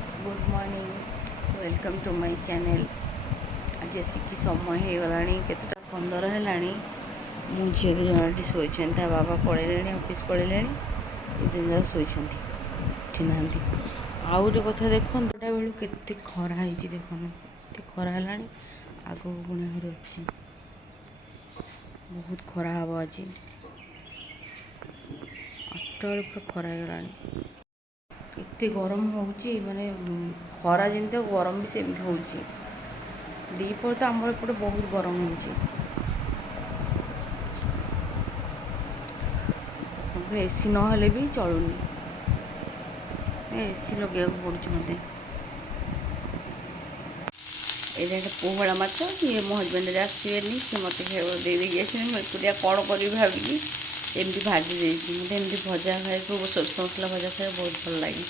Friends good morning welcome to my channel. आज आसिक समय हो गला के 15 है मु झील दी जन शोचे बाबा पलैले ऑफिस पलैले दिन जाक शोची उठी ना। आउ गोटे कथा देखो दुटा बेलू के खरा है देख के खरा है आग पुणी आहरी अच्छी बहुत खरा हम आज 8टा बेल पूरा खरा है एते गरम होची माने खरा जमी गरम भी सेमती होची। दीपर तो आम एपटे बहुत गरम होची एसी नहेले भी चलुनी एसी लगे पड़ुच मत। ये पोहड़ा माछ ये मो हजबैंड आसवे सी मत दे मुझे कौन करी भाविकी एमती भाजी देती मत एमती भजा खाए सोरष मसला भजा खाए बहुत भल लगे।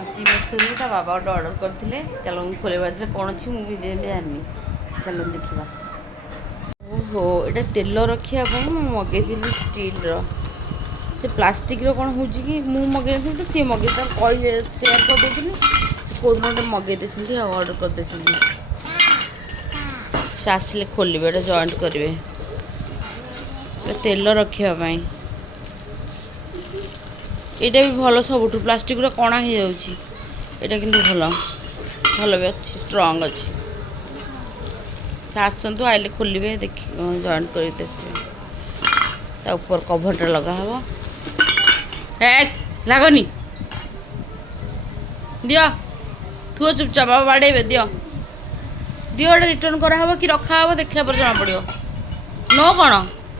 आज मेसोरू ता बाबा गोटे अर्डर करते चलो खोल कौन अच्छी मुझे जानी चलो देखा। ओहो ये तेल रखापी मुझे मगेदी स्टील से प्लास्टिक कौन हो मगे तो सी मगे कही सेयार करदे कौन गोटे मगे देती अर्डर करदे से आसिले खोलिए जॉइंट करेंगे तेल रखापी यहाँ भी भल सब प्लास्टिक कणा हो जाटा कि भल भल भी अच्छी स्ट्रंग अच्छी से आसतु आइले खोलिए देख जॉइंट कर देखिए ऊपर कभरटा लगा हब लगनी दियो थुओ चुपचाप बाबा बाड़े दियो दियो रिटर्न कराहब कि रखा हब देखा पर जना पड़ो नो कौन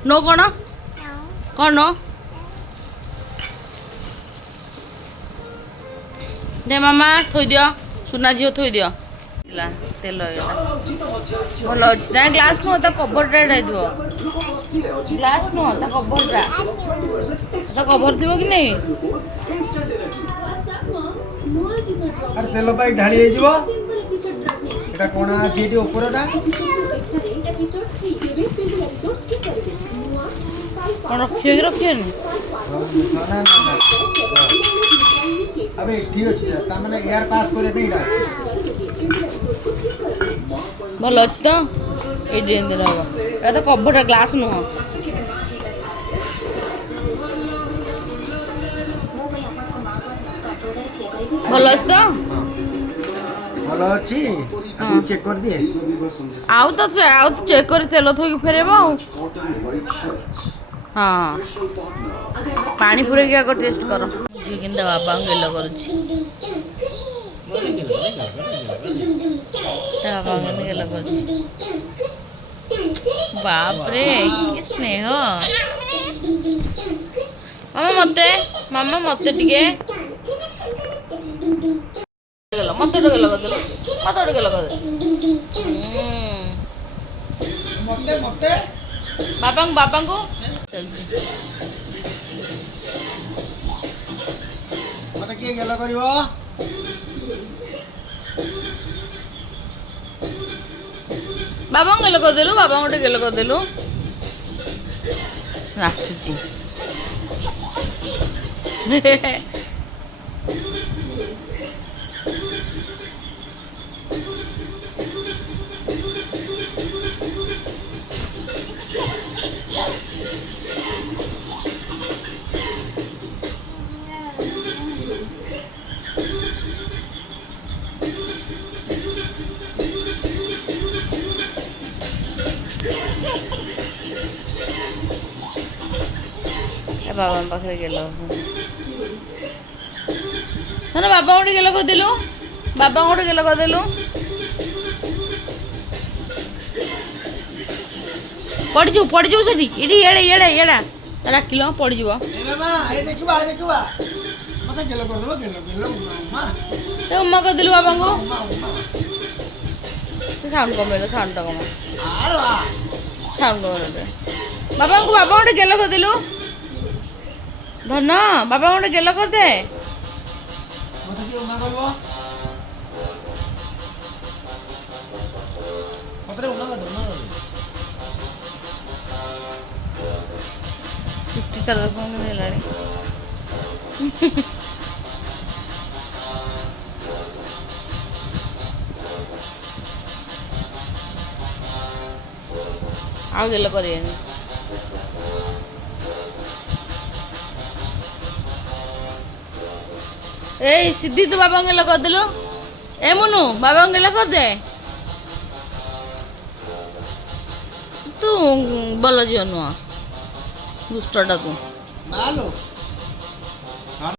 नो कौन कौन नो दे मामा थोई दियो सुना झील थोई दियो तेल भल अच्छी ना ग्लास नुह कभरटा ग्लास नुह कभरटा कभर थी कि नहीं तेल ढाली कौन अच्छी उपरटा कौन रखिए अबे ठीक अच्छे तार एयर पास करे भल अच्छी तो ये हम तो कभरटा ग्लास नुह भल अच्छी तो भल अच्छी चेक कर दिए आउ तो चेक कर तेल थोक फेरब हाँ पानी पूरे के आगे टेस्ट कर झी कि बाबा गेल कर गेल कर बाप रे कि स्नेह मामा मत टिके मत गेल कर मत गेल कर बाबा को मत किए गेल करिवो बाबा गेल करदेलु बाबा गोटे गेल करदेलु नाचुची बाबा पाखे गेल ना बाबा गोटे गेल करदेलु बाबा गोटे गेल करदेलु पड़ीजु से इड़े एड़ा राखिल पड़ीज उमा करदेलु बाबा को साउंड कमेल साउंड कम साउंड कमेल बाबा गोटे गेल करदेलु धन बाबा गोटे गेल कर दे चुट्टी तर ଆଉ ଗେଲ କରିବେନି। ଏଇ ସିଦ୍ଧି ତୁ ବାବାଙ୍କୁ ଗେଲ କରିଦେଲୁ। ଏ ମୁନୁ ବାବାଙ୍କୁ ଗେଲ କରିଦେ। ତୁ ଭଲ ଝିଅ ନୁହଁ, ଦୁଷ୍ଟଟା ତୁ। ମାଲୋ